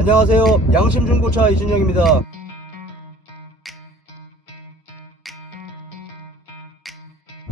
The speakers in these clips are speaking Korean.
안녕하세요. 양심중고차 이진영입니다.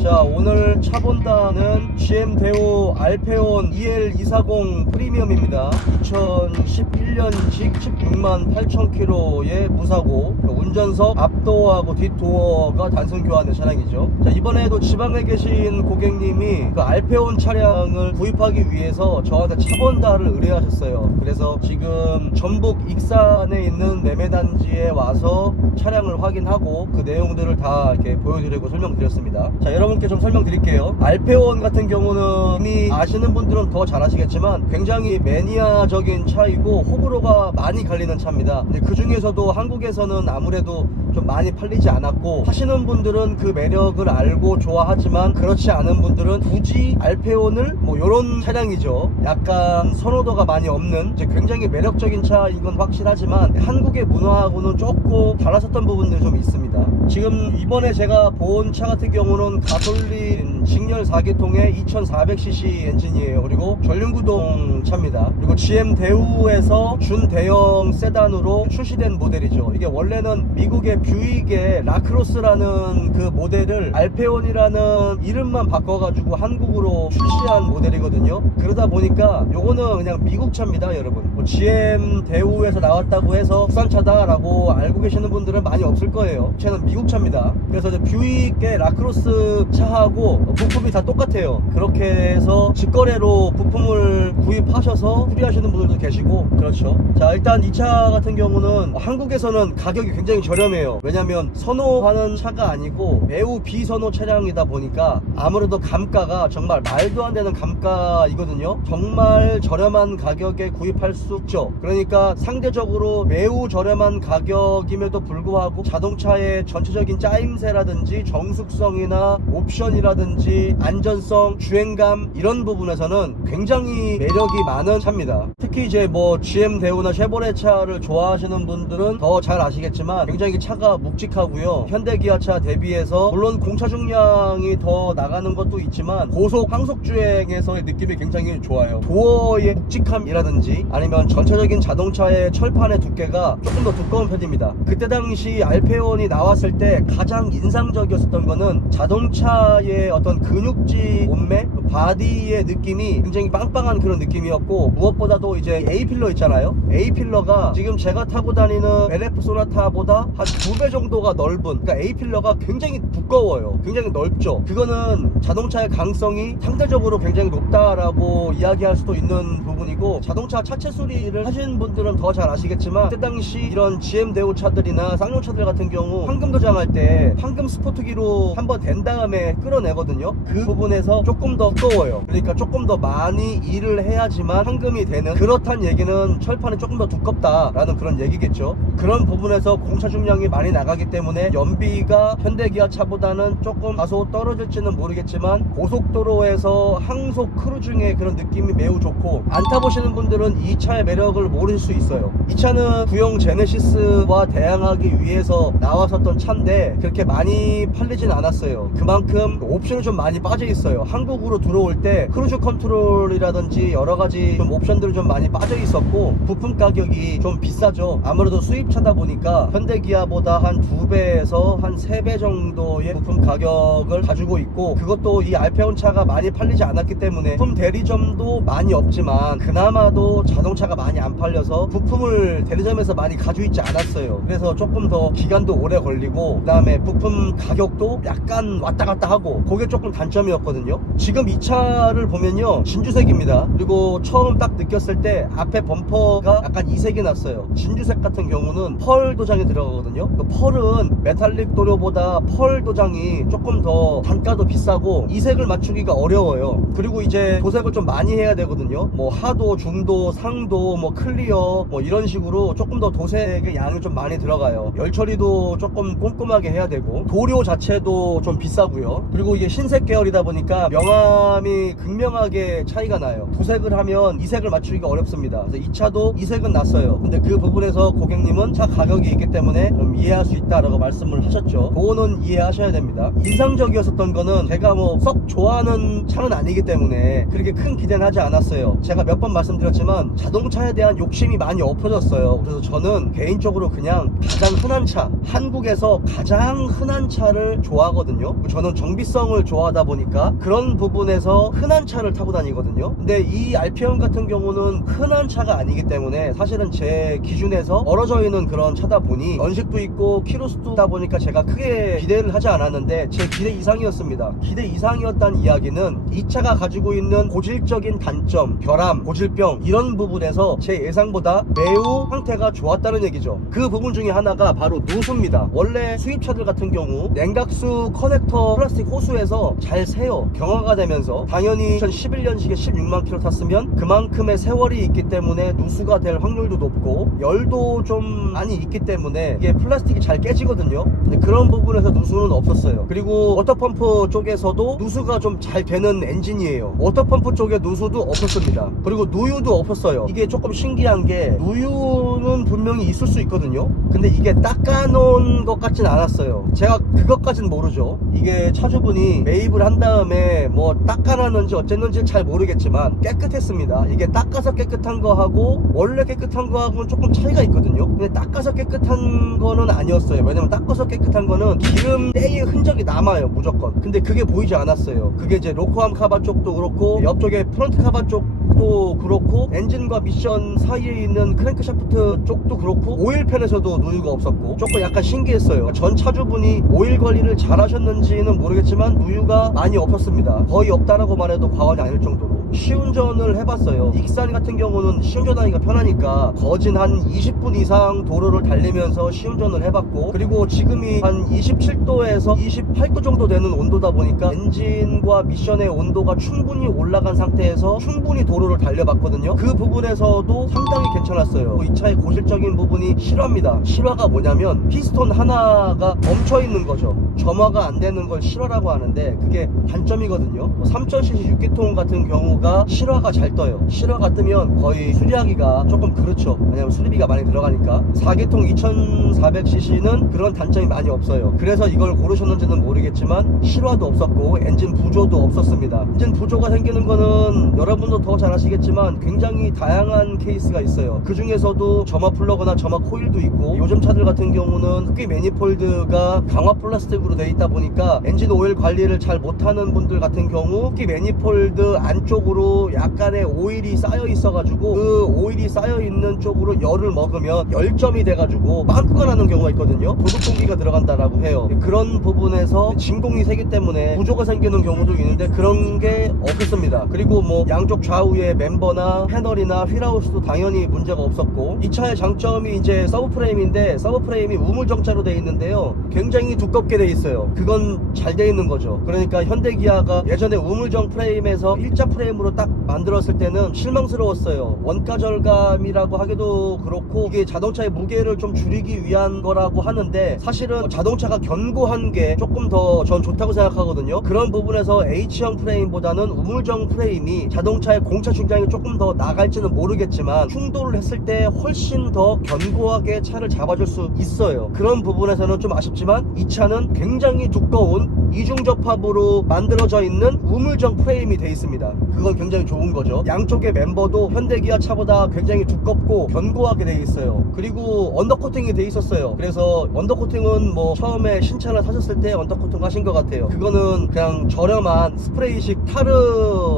자 오늘 차 본다는 GM 대우 알페온 EL240 프리미엄입니다. 2011년식 16만 8천 킬로의 무사고 운전석 앞도어하고 뒷도어가 단순 교환된 차량이죠. 자 이번에도 지방에 계신 고객님이 그 알페온 차량을 구입하기 위해서 저한테 차 본다를 의뢰하셨어요. 그래서 지금 전북 익산에 있는 매매단지에 와서 차량을 확인하고 그 내용들을 다 이렇게 보여드리고 설명드렸습니다. 자 여러분 께 좀 설명드릴게요. 알페온 같은 경우는 이미 아시는 분들은 더 잘 아시겠지만 굉장히 매니아적인 차이고 호불호가 많이 갈리는 차입니다. 근데 그 중에서도 한국에서는 아무래도 좀 많이 팔리지 않았고 하시는 분들은 그 매력을 알고 좋아하지만 그렇지 않은 분들은 굳이 알페온을 뭐 이런 차량이죠. 약간 선호도가 많이 없는 이제 굉장히 매력적인 차인 건 확실하지만 한국의 문화하고는 조금 달라졌던 부분들이 좀 있습니다. 지금 이번에 제가 본 차 같은 경우는 가솔 린 직렬 4기통의 2400cc 엔진이에요. 그리고 전륜구동 차입니다. 그리고 GM 대우에서 준 대형 세단으로 출시된 모델이죠. 이게 원래는 미국의 뷰익의 라크로스라는 그 모델을 알페온이라는 이름만 바꿔가지고 한국으로 출시한 모델이거든요. 그러다 보니까 요거는 그냥 미국 차입니다 여러분. 뭐 GM 대우에서 나왔다고 해서 국산차다 라고 알고 계시는 분들은 많이 없을 거예요. 쟤는 미국 차입니다. 그래서 뷰익의 라크로스 차하고 부품이 다 똑같아요. 그렇게 해서 직거래로 부품을 구입하셔서 수리하시는 분들도 계시고 그렇죠. 자 일단 이 차 같은 경우는 한국에서는 가격이 굉장히 저렴해요. 왜냐면 선호하는 차가 아니고 매우 비선호 차량이다 보니까 아무래도 감가가 정말 말도 안 되는 감가이거든요. 정말 저렴한 가격에 구입할 수 없죠. 그러니까 상대적으로 매우 저렴한 가격임에도 불구하고 자동차의 전체적인 짜임새라든지 정숙성이나 옵션이라든지 안전성, 주행감 이런 부분에서는 굉장히 매력이 많은 차입니다. 특히 이제 뭐 GM 대우나 쉐보레 차를 좋아하시는 분들은 더 잘 아시겠지만 굉장히 차가 묵직하고요. 현대 기아차 대비해서 물론 공차 중량이 더 나가는 것도 있지만 고속 항속 주행에서의 느낌이 굉장히 좋아요. 도어의 묵직함이라든지 아니면 전체적인 자동차의 철판의 두께가 조금 더 두꺼운 편입니다. 그때 당시 알페온이 나왔을 때 가장 인상적이었었던 거는 자동차 의 어떤 근육지 몸매, 바디의 느낌이 굉장히 빵빵한 그런 느낌이었고 무엇보다도 이제 A 필러 있잖아요. A 필러가 지금 제가 타고 다니는 LF 소나타보다 한 두 배 정도가 넓은 그러니까 A 필러가 굉장히 두꺼워요. 굉장히 넓죠. 그거는 자동차의 강성이 상대적으로 굉장히 높다라고 이야기할 수도 있는 부분이고 자동차 차체 수리를 하시는 분들은 더 잘 아시겠지만 그때 당시 이런 GM 대우 차들이나 쌍용차들 같은 경우 황금 도장할 때 황금 스포트기로 한번 된 다음에 끌어내거든요. 그 부분에서 조금 더 두꺼워요. 그러니까 조금 더 많이 일을 해야지만 황금이 되는 그렇단 얘기는 철판이 조금 더 두껍다라는 그런 얘기겠죠. 그런 부분에서 공차 중량이 많이 나가기 때문에 연비가 현대기아 차보다는 조금 다소 떨어질지는 모르겠지만 고속도로에서 항속 크루징의 그런 느낌이 매우 좋고 안 타보시는 분들은 이 차의 매력을 모르실 수 있어요. 이 차는 구형 제네시스와 대항하기 위해서 나왔었던 차인데 그렇게 많이 팔리진 않았어요. 그만큼 옵션이 좀 많이 빠져 있어요. 한국으로 들어올 때 크루즈 컨트롤이라든지 여러 가지 좀 옵션들이 좀 많이 빠져 있었고 부품 가격이 좀 비싸죠. 아무래도 수입차다 보니까 현대기아보다 한 두 배에서 한 세 배 정도의 부품 가격을 가지고 있고 그것도 이 알페온 차가 많이 팔리지 않았기 때문에 부품 대리점도 많이 없지만 그나마도 자동차가 많이 안 팔려서 부품을 대리점에서 많이 가지고 있지 않았어요. 그래서 조금 더 기간도 오래 걸리고 그다음에 부품 가격도 약간 왔다 갔다 하고 그게 조금 단점이었거든요. 지금 이 차를 보면요 진주색입니다. 그리고 처음 딱 느꼈을 때 앞에 범퍼가 약간 이색이 났어요. 진주색 같은 경우는 펄 도장이 들어가거든요. 그 펄은 메탈릭 도료보다 펄 도장이 조금 더 단가도 비싸고 이색을 맞추기가 어려워요. 그리고 이제 도색을 좀 많이 해야 되거든요. 뭐 하도, 중도, 상도, 뭐 클리어 뭐 이런 식으로 조금 더 도색의 양이 좀 많이 들어가요. 열 처리도 조금 꼼꼼하게 해야 되고 도료 자체도 좀 비싸고요. 그리고 이게 흰색 계열이다 보니까 명암 질감이 극명하게 차이가 나요. 도색을 하면 이 색을 맞추기가 어렵습니다. 그래서 이 차도 이 색은 났어요. 근데 그 부분에서 고객님은 차 가격이 있기 때문에 좀 이해할 수 있다라고 말씀을 하셨죠. 그거는 이해하셔야 됩니다. 인상적이었었던 거는 제가 뭐 썩 좋아하는 차는 아니기 때문에 그렇게 큰 기대는 하지 않았어요. 제가 몇 번 말씀드렸지만 자동차에 대한 욕심이 많이 엎어졌어요. 그래서 저는 개인적으로 그냥 가장 흔한 차, 한국에서 가장 흔한 차를 좋아하거든요. 저는 정비성을 좋아하다 보니까 그런 부분에 서 흔한 차를 타고 다니거든요. 근데 이 알피온 같은 경우는 흔한 차가 아니기 때문에 사실은 제 기준에서 멀어져 있는 그런 차다 보니 연식도 있고 키로수도 있다 보니까 제가 크게 기대를 하지 않았는데 제 기대 이상이었습니다. 기대 이상이었다는 이야기는 이 차가 가지고 있는 고질적인 단점, 결함, 고질병 이런 부분에서 제 예상보다 매우 상태가 좋았다는 얘기죠. 그 부분 중에 하나가 바로 누수입니다. 원래 수입차들 같은 경우 냉각수 커넥터 플라스틱 호수에서 잘 새요. 경화가 되면서 당연히 2011년식에 16만 킬로 탔으면 그만큼의 세월이 있기 때문에 누수가 될 확률도 높고 열도 좀 많이 있기 때문에 이게 플라스틱이 잘 깨지거든요. 근데 그런 부분에서 누수는 없었어요. 그리고 워터펌프 쪽에서도 누수가 좀 잘 되는 엔진이에요. 워터펌프 쪽에 누수도 없었습니다. 그리고 누유도 없었어요. 이게 조금 신기한 게 누유는 분명히 있을 수 있거든요. 근데 이게 닦아놓은 것 같진 않았어요. 제가 그것까진 모르죠. 이게 차주분이 매입을 한 다음에 뭐 닦아놨는지 어쨌는지 잘 모르겠지만 깨끗했습니다. 이게 닦아서 깨끗한 거하고 원래 깨끗한 거하고는 조금 차이가 있거든요. 근데 닦아서 깨끗한 거는 아니었어요. 왜냐면 닦아서 깨끗한 거는 기름 때의 흔적이 남아요. 무조건. 근데 그게 보이지 않았어요. 그게 이제 로코암 카바 쪽도 그렇고 옆쪽에 프론트 카바 쪽 도 그렇고 엔진과 미션 사이에 있는 크랭크샤프트 쪽도 그렇고 오일 팬에서도 누유가 없었고 조금 약간 신기했어요. 전 차주분이 오일 관리를 잘 하셨는지는 모르겠지만 누유가 많이 없었습니다. 거의 없다라고 말해도 과언이 아닐 정도로. 시운전을 해봤어요. 익산 같은 경우는 시운전하기가 편하니까 거진 한 20분 이상 도로를 달리면서 시운전을 해봤고 그리고 지금이 한 27도에서 28도 정도 되는 온도다 보니까 엔진과 미션의 온도가 충분히 올라간 상태에서 충분히 도로를 달려봤거든요. 그 부분에서도 상당히 괜찮았어요. 이 차의 고질적인 부분이 실화입니다. 실화가 뭐냐면 피스톤 하나가 멈춰 있는 거죠. 점화가 안 되는 걸 실화라고 하는데 그게 단점이거든요. 3000cc 6기통 같은 경우 가 실화가 잘 떠요. 실화가 뜨면 거의 수리하기가 조금 그렇죠. 왜냐면 수리비가 많이 들어가니까. 4기통 2400cc는 그런 단점이 많이 없어요. 그래서 이걸 고르셨는지는 모르겠지만 실화도 없었고 엔진 부조도 없었습니다. 엔진 부조가 생기는 거는 여러분도 더 잘 아시겠지만 굉장히 다양한 케이스가 있어요. 그 중에서도 점화 플러그나 점화 코일도 있고 요즘 차들 같은 경우는 흡기 매니폴드가 강화 플라스틱으로 돼 있다 보니까 엔진 오일 관리를 잘 못하는 분들 같은 경우 흡기 매니폴드 안쪽으로 약간의 오일이 쌓여 있어가지고 그 오일이 쌓여 있는 쪽으로 열을 먹으면 열점이 돼가지고 빵꾸가 나는 경우가 있거든요. 도둑 공기가 들어간다라고 해요. 그런 부분에서 진공이 세기 때문에 구조가 생기는 경우도 있는데 그런 게 없었습니다. 그리고 뭐 양쪽 좌우의 멤버나 패널이나 휠하우스도 당연히 문제가 없었고 이 차의 장점이 이제 서브프레임인데 서브프레임이 우물정자로 되어 있는데요. 굉장히 두껍게 되어 있어요. 그건 잘 되어 있는 거죠. 그러니까 현대기아가 예전에 우물정 프레임에서 일자 프레임 으로 딱 만들었을 때는 실망스러웠어요. 원가 절감이라고 하기도 그렇고 이게 자동차의 무게를 좀 줄이기 위한 거라고 하는데 사실은 자동차가 견고한 게 조금 더 전 좋다고 생각하거든요. 그런 부분에서 H형 프레임보다는 우물정 프레임이 자동차의 공차 중장이 조금 더 나갈지는 모르겠지만 충돌을 했을 때 훨씬 더 견고하게 차를 잡아줄 수 있어요. 그런 부분에서는 좀 아쉽지만 이 차는 굉장히 두꺼운 이중접합으로 만들어져 있는 우물정 프레임이 돼 있습니다. 그건 굉장히 좋은 거죠. 양쪽의 멤버도 현대기아 차보다 굉장히 두껍고 견고하게 돼 있어요. 그리고 언더코팅이 돼 있었어요. 그래서 언더코팅은 뭐 처음에 신차를 사셨을 때 언더코팅 하신 것 같아요. 그거는 그냥 저렴한 스프레이식 타르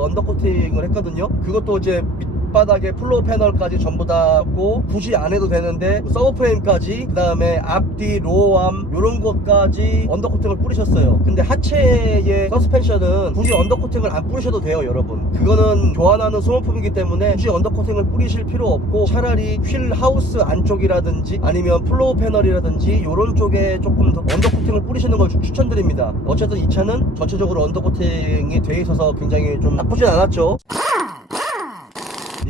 언더코팅을 했거든요. 그것도 이제 밑 바닥에 플로우 패널까지 전부 다고 굳이 안 해도 되는데 서브프레임까지 그 다음에 앞뒤 로어암 이런 것까지 언더코팅을 뿌리셨어요. 근데 하체의 서스펜션은 굳이 언더코팅을 안 뿌리셔도 돼요 여러분. 그거는 교환하는 소모품이기 때문에 굳이 언더코팅을 뿌리실 필요 없고 차라리 휠 하우스 안쪽이라든지 아니면 플로우 패널이라든지 이런 쪽에 조금 더 언더코팅을 뿌리시는 걸 추- 추천드립니다. 어쨌든 이 차는 전체적으로 언더코팅이 돼 있어서 굉장히 좀 나쁘진 않았죠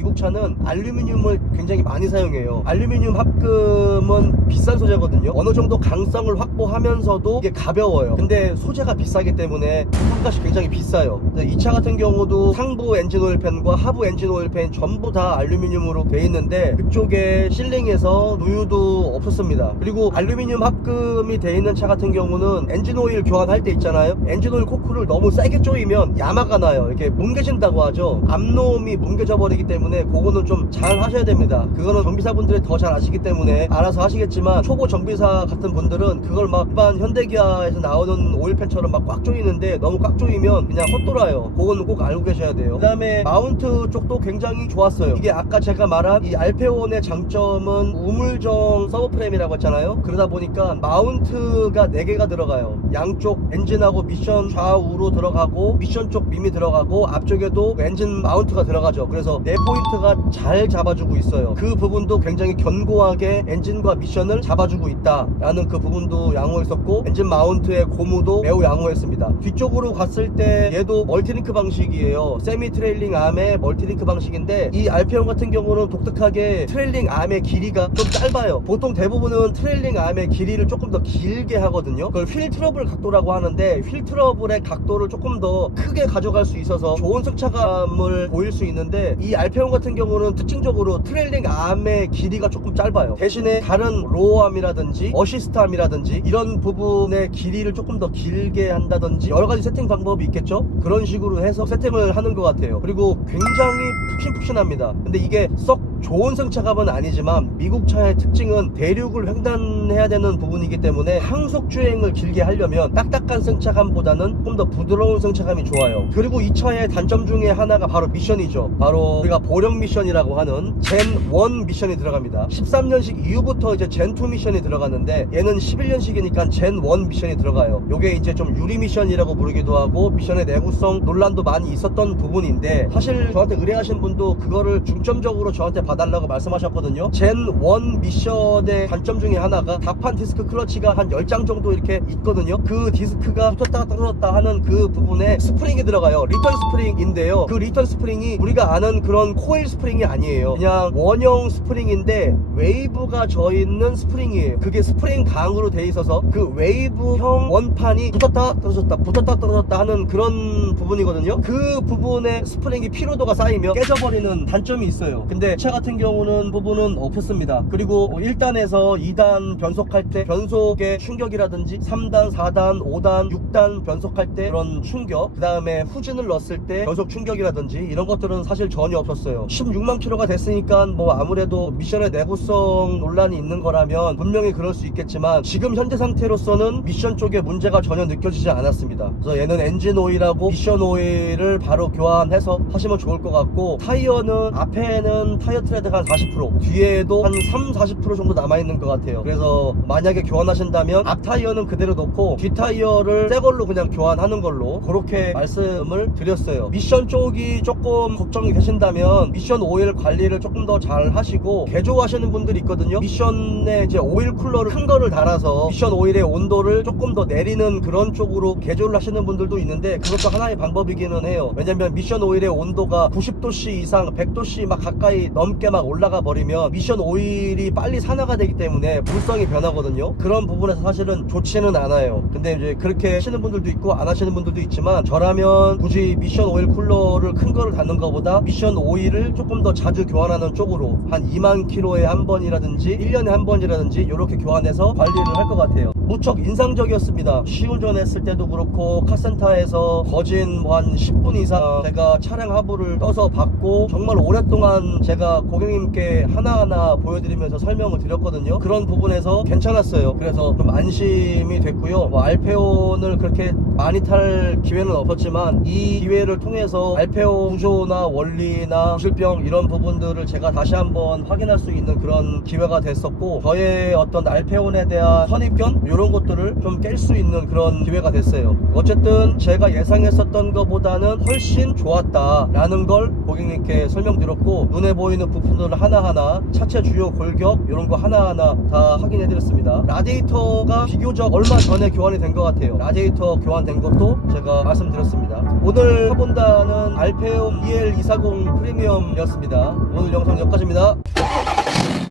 미국 차는 알루미늄을 굉장히 많이 사용해요. 알루미늄 합금은 비싼 소재거든요. 어느 정도 강성을 확보하면서도 이게 가벼워요. 근데 소재가 비싸기 때문에 한가씩 굉장히 비싸요. 이 차 같은 경우도 상부 엔진 오일팬과 하부 엔진 오일팬 전부 다 알루미늄으로 돼 있는데 그쪽에 실링에서 누유도 없었습니다. 그리고 알루미늄 합금이 돼 있는 차 같은 경우는 엔진 오일 교환할 때 있잖아요. 엔진 오일 코크를 너무 세게 조이면 야마가 나요. 이렇게 뭉개진다고 하죠. 앞놈이 뭉개져 버리기 때문에 그거는 좀 잘 하셔야 됩니다. 그거는 정비사분들이 더 잘 아시기 때문에 알아서 하시겠지만 초보 정비사 같은 분들은 그걸 막 일반 현대기아에서 나오는 오일팬처럼 막 꽉 조이는데 너무 꽉 조이면 그냥 헛돌아요. 그거는 꼭 알고 계셔야 돼요. 그 다음에 마운트 쪽도 굉장히 좋았어요. 이게 아까 제가 말한 이 알페온의 장점은 우물정 서브프레임이라고 했잖아요. 그러다 보니까 마운트가 4개가 들어가요. 양쪽 엔진하고 미션 좌우로 들어가고 미션 쪽 밈이 들어가고 앞쪽에도 엔진 마운트가 들어가죠. 그래서 내 포인트 가 잘 잡아주고 있어요. 그 부분도 굉장히 견고하게 엔진과 미션을 잡아주고 있다라는 그 부분도 양호했었고 엔진 마운트의 고무도 매우 양호했습니다. 뒤쪽으로 갔을 때 얘도 멀티링크 방식이에요. 세미 트레일링 암의 멀티링크 방식인데 이 알페온 같은 경우는 독특하게 트레일링 암의 길이가 좀 짧아요. 보통 대부분은 트레일링 암의 길이를 조금 더 길게 하거든요. 그걸 휠 트러블 각도라고 하는데 휠 트러블의 각도를 조금 더 크게 가져갈 수 있어서 좋은 승차감을 보일 수 있는데 이알 같은 경우는 특징적으로 트레일링 암의 길이가 조금 짧아요. 대신에 다른 로어암이라든지 어시스트암이라든지 이런 부분의 길이를 조금 더 길게 한다든지 여러 가지 세팅 방법이 있겠죠? 그런 식으로 해서 세팅을 하는 것 같아요. 그리고 굉장히 푹신푹신합니다. 근데 이게 썩 좋은 승차감은 아니지만 미국 차의 특징은 대륙을 횡단해야 되는 부분이기 때문에 항속 주행을 길게 하려면 딱딱한 승차감보다는 좀더 부드러운 승차감이 좋아요. 그리고 이 차의 단점 중에 하나가 바로 미션이죠. 바로 우리가 보령 미션이라고 하는 젠 1 미션이 들어갑니다. 13년식 이후부터 이제 젠 2 미션이 들어갔는데 얘는 11년식이니까 젠 1 미션이 들어가요. 요게 이제 좀 유리 미션이라고 부르기도 하고 미션의 내구성 논란도 많이 있었던 부분인데 사실 저한테 의뢰하신 분도 그거를 중점적으로 저한테 봐달라고 말씀하셨거든요. 젠 1 미션의 단점 중에 하나가 다판 디스크 클러치가 한 10장 정도 이렇게 있거든요. 그 디스크가 붙었다가 떨어졌다 하는 그 부분에 스프링이 들어가요. 리턴 스프링인데요. 그 리턴 스프링이 우리가 아는 그런 코일 스프링이 아니에요. 그냥 원형 스프링인데 웨이브가 져 있는 스프링이에요. 그게 스프링 강으로 돼 있어서 그 웨이브형 원판이 붙었다 떨어졌다 붙었다 떨어졌다 하는 그런 부분이거든요. 그 부분에 스프링이 피로도가 쌓이면 깨져버리는 단점이 있어요. 근데 차 같은 경우는 부분은 없었습니다. 그리고 1단에서 2단 변속할 때 변속의 충격이라든지 3단, 4단, 5단, 6단 변속할 때 그런 충격 그 다음에 후진을 넣었을 때 변속 충격이라든지 이런 것들은 사실 전혀 없었어요 16만 킬로가 됐으니까 뭐 아무래도 미션의 내구성 논란이 있는 거라면 분명히 그럴 수 있겠지만 지금 현재 상태로서는 미션 쪽에 문제가 전혀 느껴지지 않았습니다. 그래서 얘는 엔진 오일하고 미션 오일을 바로 교환해서 하시면 좋을 것 같고 타이어는 앞에는 타이어 트레드가 한 40% 뒤에도 한 3, 40% 정도 남아있는 것 같아요. 그래서 만약에 교환하신다면 앞 타이어는 그대로 놓고 뒤 타이어를 새 걸로 그냥 교환하는 걸로 그렇게 말씀을 드렸어요. 미션 쪽이 조금 걱정이 되신다면 미션 오일 관리를 조금 더 잘 하시고 개조하시는 분들이 있거든요. 미션에 이제 오일 쿨러를 큰 거를 달아서 미션 오일의 온도를 조금 더 내리는 그런 쪽으로 개조를 하시는 분들도 있는데 그것도 하나의 방법이기는 해요. 왜냐면 미션 오일의 온도가 90도씨 이상 100도씨 막 가까이 넘게 막 올라가 버리면 미션 오일이 빨리 산화가 되기 때문에 물성이 변하거든요. 그런 부분에서 사실은 좋지는 않아요. 근데 이제 그렇게 하시는 분들도 있고 안 하시는 분들도 있지만 저라면 굳이 미션 오일 쿨러를 큰 거를 닫는 것보다 미션 오일 을 조금 더 자주 교환하는 쪽으로 한 2만 킬로에 한 번이라든지 1년에 한 번이라든지 이렇게 교환해서 관리를 할 것 같아요. 무척 인상적이었습니다. 시운전 했을 때도 그렇고 카센터에서 거진 뭐 한 10분 이상 제가 차량 하부를 떠서 받고 정말 오랫동안 제가 고객님께 하나하나 보여드리면서 설명을 드렸거든요. 그런 부분에서 괜찮았어요. 그래서 좀 안심이 됐고요. 뭐 알페온을 그렇게 많이 탈 기회는 없었지만 이 기회를 통해서 알페온 구조나 원리나 구실병 이런 부분들을 제가 다시 한번 확인할 수 있는 그런 기회가 됐었고 저의 어떤 알페온에 대한 선입견 이런 것들을 좀 깰 수 있는 그런 기회가 됐어요. 어쨌든 제가 예상했었던 것보다는 훨씬 좋았다라는 걸 고객님께 설명드렸고 눈에 보이는 부품들 하나하나 차체 주요 골격 이런 거 하나하나 다 확인해 드렸습니다. 라디에이터가 비교적 얼마 전에 교환이 된 것 같아요. 라디에이터 교환 된 것도 제가 말씀드렸습니다. 오늘 타본다는 알페온 EL240 프리미엄이었습니다. 오늘 영상 여기까지입니다.